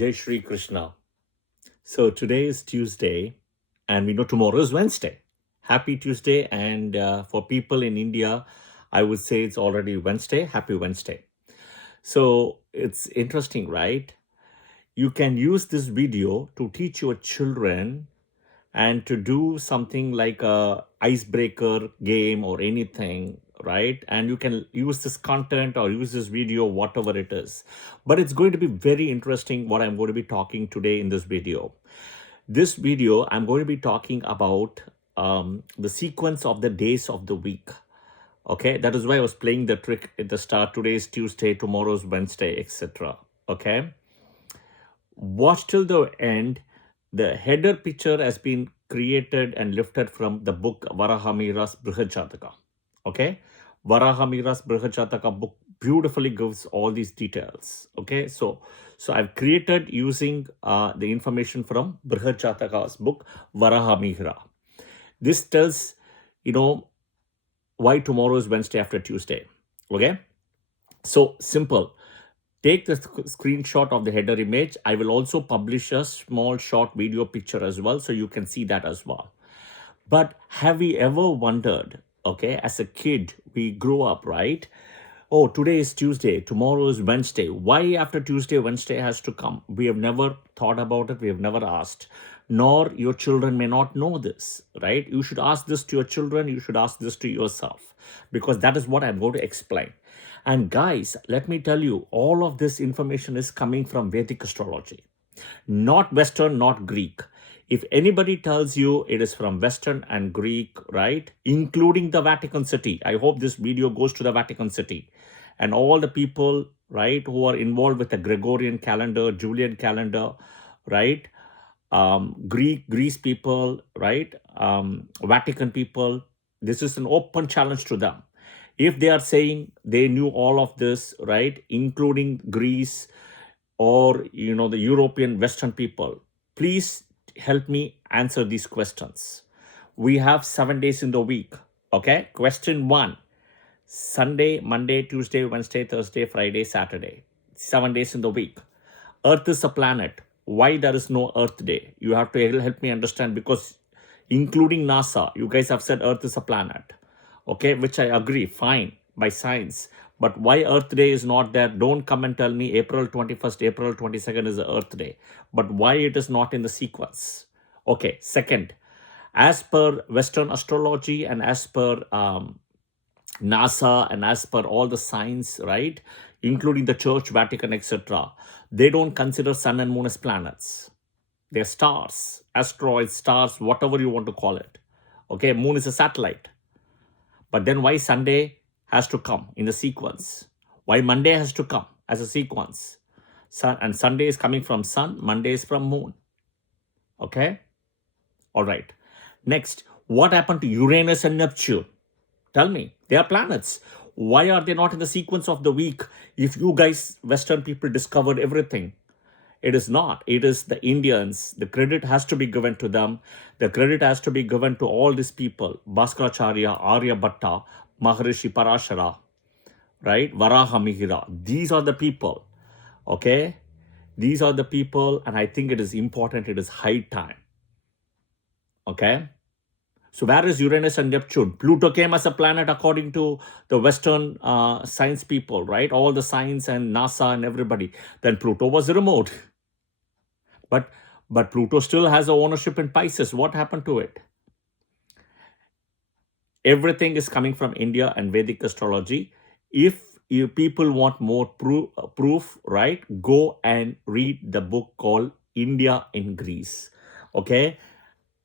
Jai Shri Krishna. So today is Tuesday, and we know tomorrow is Wednesday. Happy Tuesday, and for people in India, I would say it's already Wednesday. Happy Wednesday. So it's interesting, right? You can use this video to teach your children and to do something like a icebreaker game or anything, right? And you can use this content or use this video, whatever it is. But it's going to be very interesting what I'm going to be talking today in this video. This video, I'm going to be talking about the sequence of the days of the week. Okay, that is why I was playing the trick at the start. Today is Tuesday, tomorrow's Wednesday, etc. Okay, watch till the end. The header picture has been created and lifted from the book Varahamira's Brihajataka. Okay, Varahamira's Brihajataka book beautifully gives all these details. Okay, so I've created using the information from Brihajataka's book Varahamihira. This tells, you know, why tomorrow is Wednesday after Tuesday. Okay, so simple. Take the screenshot of the header image. I will also publish a small short video picture as well, so you can see that as well. But have we ever wondered, okay, as a kid, we grew up, right? Oh, today is Tuesday, tomorrow is Wednesday. Why after Tuesday, Wednesday has to come? We have never thought about it. We have never asked. Nor your children may not know this, right? You should ask this to your children. You should ask this to yourself, because that is what I'm going to explain. And guys, let me tell you, all of this information is coming from Vedic astrology, not Western, not Greek. If anybody tells you it is from Western and Greek, right, including the Vatican City, I hope this video goes to the Vatican City and all the people, right, who are involved with the Gregorian calendar, Julian calendar, right, Greece people, right, Vatican people. This is an open challenge to them. If they are saying they knew all of this, right, including Greece or, you know, the European Western people, please help me answer these questions. We have 7 days in the week. Okay. Question 1, Sunday, Monday, Tuesday, Wednesday, Thursday, Friday, Saturday. 7 days in the week. Earth is a planet. Why there is no Earth Day? You have to help me understand, because including NASA, you guys have said Earth is a planet. Okay, which I agree, fine, by science. But why Earth Day is not there? Don't come and tell me April 21st, April 22nd is the Earth Day. But why it is not in the sequence? Okay, second, as per Western astrology and as per NASA and as per all the science, right, including the Church, Vatican, etc., they don't consider Sun and Moon as planets. They're stars, asteroids, stars, whatever you want to call it. Okay, Moon is a satellite. But then why Sunday has to come in the sequence? Why Monday has to come as a sequence? And Sunday is coming from Sun, Monday is from Moon. Okay? All right. Next, what happened to Uranus and Neptune? Tell me, they are planets. Why are they not in the sequence of the week? If you guys, Western people, discovered everything, it is not. It is the Indians. The credit has to be given to them. The credit has to be given to all these people. Bhaskaracharya, Aryabhatta, Maharishi Parashara, right? Varahamihira. These are the people. Okay? These are the people, and I think it is important. It is high time. Okay? So where is Uranus and Neptune? Pluto came as a planet according to the Western science people, right? All the science and NASA and everybody. Then Pluto was removed. But Pluto still has a ownership in Pisces. What happened to it? Everything is coming from India and Vedic astrology. If you people want more proof, right, go and read the book called India in Greece. Okay?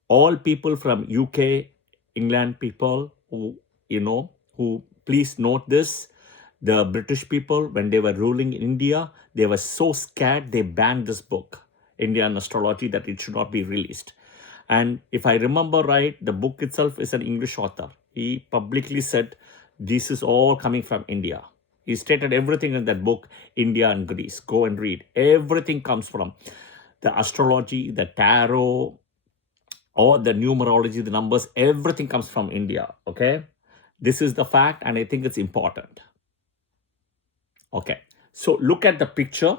All people from UK, England people who, who please note this. The British people, when they were ruling India, they were so scared they banned this book, Indian astrology, that it should not be released. And if I remember right, the book itself is an English author. He publicly said, this is all coming from India. He stated everything in that book, India and Greece. Go and read. Everything comes from the astrology, the tarot, or the numerology, the numbers, everything comes from India. Okay. This is the fact, and I think it's important. Okay. So look at the picture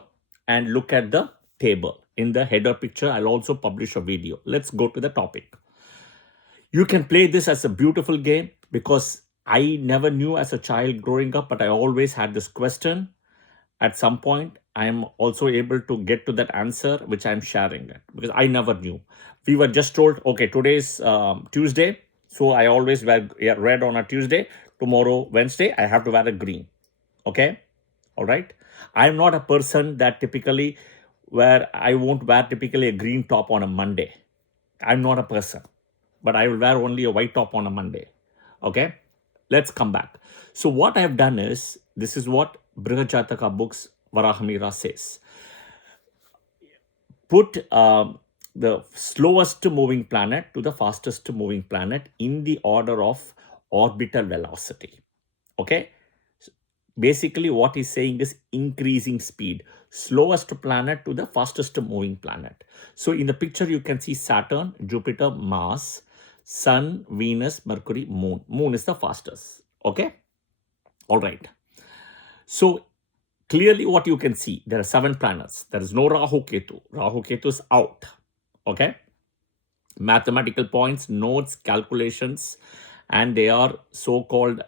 and look at the table. In the header picture, I'll also publish a video. Let's go to the topic. You can play this as a beautiful game because I never knew as a child growing up, but I always had this question. At some point, I am also able to get to that answer, which I'm sharing it because I never knew. We were just told, okay, today's Tuesday. So I always wear red on a Tuesday. Tomorrow, Wednesday, I have to wear a green. Okay. All right. I'm not a person that typically where I won't wear typically a green top on a Monday. I'm not a person, but I will wear only a white top on a Monday. Okay. Let's come back. So what I've done is, this is what Brihajataka books Varahamira says. Put the slowest moving planet to the fastest moving planet in the order of orbital velocity. Okay. Basically, what he's saying is increasing speed, slowest planet to the fastest moving planet. So in the picture, you can see Saturn, Jupiter, Mars, Sun, Venus, Mercury, Moon. Moon is the fastest. Okay. All right. So clearly what you can see, there are 7 planets. There is no Rahu Ketu. Rahu Ketu is out. Okay. Mathematical points, nodes, calculations, and they are so-called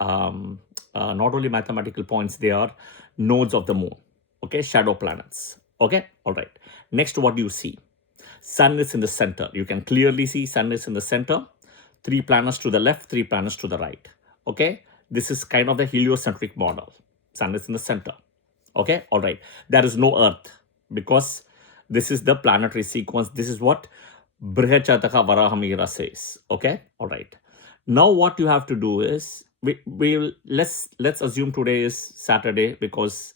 not only mathematical points, they are nodes of the moon. Okay, shadow planets. Okay, all right. Next, what do you see? Sun is in the center. You can clearly see Sun is in the center. 3 planets to the left, 3 planets to the right. Okay, this is kind of the heliocentric model. Sun is in the center. Okay, all right. There is no Earth because this is the planetary sequence. This is what Brihachataka Varahamira says. Okay, all right. Now what you have to do is let's assume today is Saturday because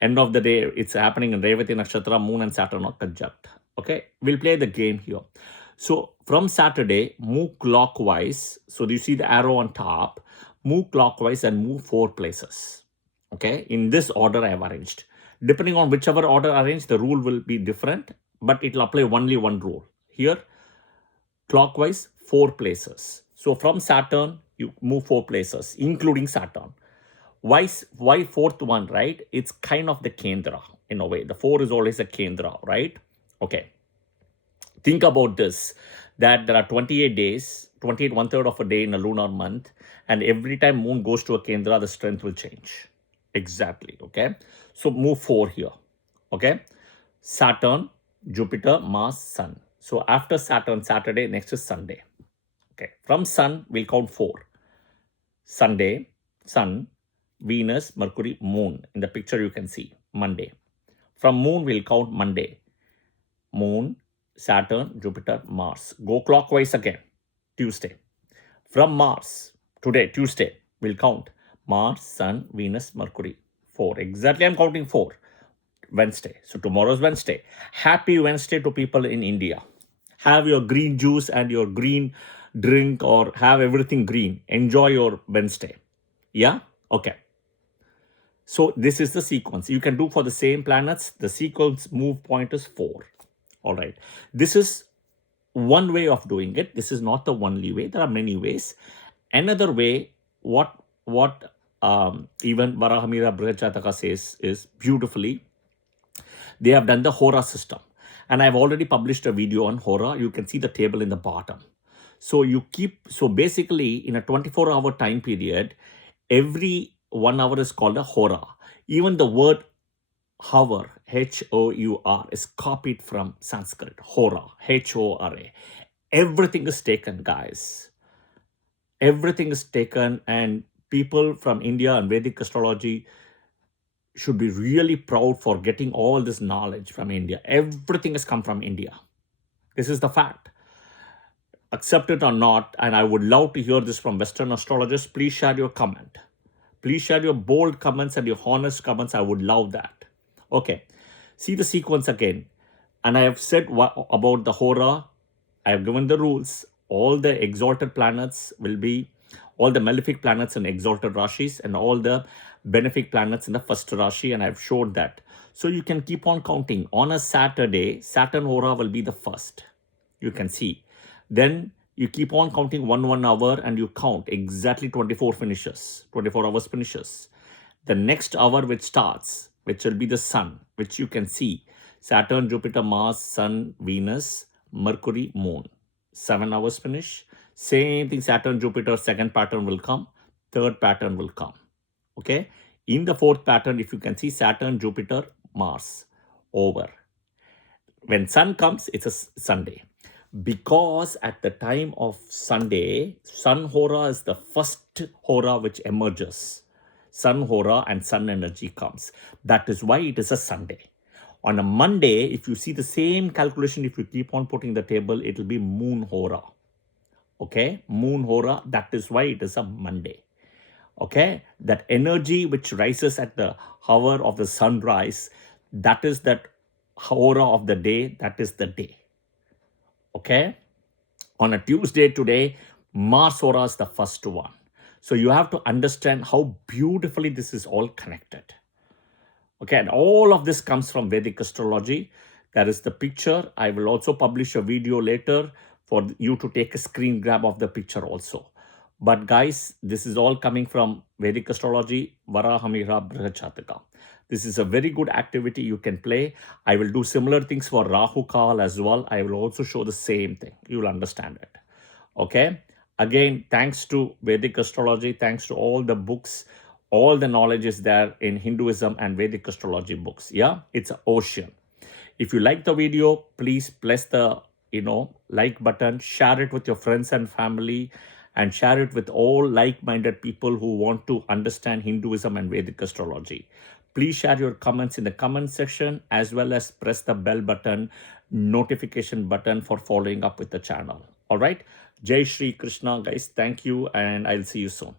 end of the day it's happening in Revati Nakshatra, Moon and Saturn are conjunct. Okay, we'll play the game here. So from Saturday, move clockwise. So you see the arrow on top, move clockwise and move 4 places. Okay, in this order I have arranged. Depending on whichever order arranged, the rule will be different, but it will apply only one rule. Here, clockwise 4 places. So from Saturn, you move 4 places, including Saturn. Why 4th one, right? It's kind of the Kendra in a way. The 4 is always a Kendra, right? Okay. Think about this, that there are 28 days, 28 1/3 of a day in a lunar month, and every time moon goes to a Kendra, the strength will change. Exactly, okay? So move 4 here, okay? Saturn, Jupiter, Mars, Sun. So after Saturn, Saturday, next is Sunday. Okay, from Sun, we'll count 4. Sunday, Sun, Venus, Mercury, Moon. In the picture, you can see Monday. From Moon, we'll count Monday. Moon, Saturn, Jupiter, Mars. Go clockwise again. Tuesday. From Mars, today, Tuesday, we'll count Mars, Sun, Venus, Mercury. 4. Exactly, I'm counting 4. Wednesday. So tomorrow's Wednesday. Happy Wednesday to people in India. Have your green juice and your green drink or have everything green. Enjoy your Wednesday. Yeah? Okay. So this is the sequence. You can do for the same planets. The sequence move point is 4. All right. This is one way of doing it. This is not the only way. There are many ways. Another way, what even Varahamira Brihachataka says is beautifully, they have done the Hora system. And I've already published a video on Hora. You can see the table in the bottom. So basically in a 24-hour time period, every 1 hour is called a Hora. Even the word hour, H-O-U-R, is copied from Sanskrit. Hora, H-O-R-A. Everything is taken, guys. Everything is taken, and people from India and Vedic astrology should be really proud for getting all this knowledge from India. Everything has come from India. This is the fact. Accept it or not, and I would love to hear this from Western astrologers. Please share your comment. Please share your bold comments and your honest comments. I would love that. Okay. See the sequence again. And I have said about the Hora. I have given the rules. All the exalted planets will be, all the malefic planets in exalted Rashis and all the benefic planets in the first Rashi, and I've showed that. So you can keep on counting. On a Saturday, Saturn Hora will be the first. You can see. Then you keep on counting 1 hour and you count exactly 24 hours finishes. The next hour which starts, which will be the sun, which you can see. Saturn, Jupiter, Mars, Sun, Venus, Mercury, Moon. 7 hours finish. Same thing, Saturn, Jupiter, second pattern will come, third pattern will come. Okay. In the fourth pattern, if you can see Saturn, Jupiter, Mars, over. When Sun comes, it's a Sunday. Because at the time of Sunday, Sun Hora is the first Hora which emerges. Sun Hora and Sun energy comes. That is why it is a Sunday. On a Monday, if you see the same calculation, if you keep on putting the table, it will be Moon Hora. Okay, Moon Hora, that is why it is a Monday. Okay, that energy which rises at the hour of the sunrise, that is that Hora of the day, that is the day. Okay, on a Tuesday today, Mars Hora is the first one. So you have to understand how beautifully this is all connected. Okay, and all of this comes from Vedic astrology. That is the picture. I will also publish a video later for you to take a screen grab of the picture also. But guys, this is all coming from Vedic astrology, Varahamira Brihachataka. This is a very good activity you can play. I will do similar things for Rahu Kal as well. I will also show the same thing. You will understand it. Okay. Again, thanks to Vedic astrology, thanks to all the books, all the knowledge is there in Hinduism and Vedic astrology books. Yeah, it's an ocean. If you like the video, please press the like button, share it with your friends and family, and share it with all like-minded people who want to understand Hinduism and Vedic astrology. Please share your comments in the comment section, as well as press the bell button, notification button for following up with the channel. All right. Jai Shri Krishna, guys. Thank you, and I'll see you soon.